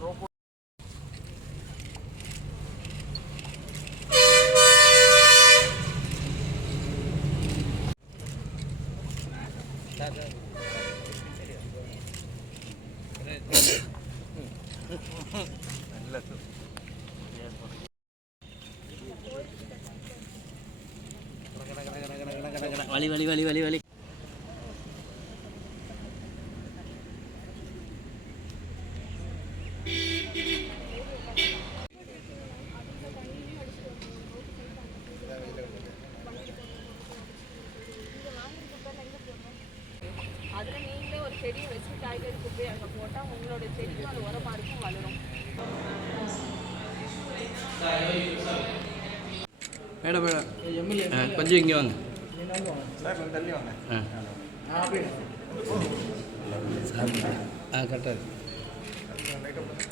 rojo. Vale, vale, vale, vale, vale. Madam madam கொஞ்சம் இங்கே வாங்க தள்ளி வாங்க ஆ கரெக்டாக இருக்கு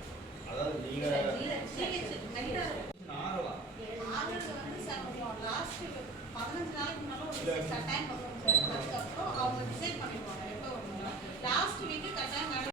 Maksudnya, kenapa lo bisa tank kalau misalnya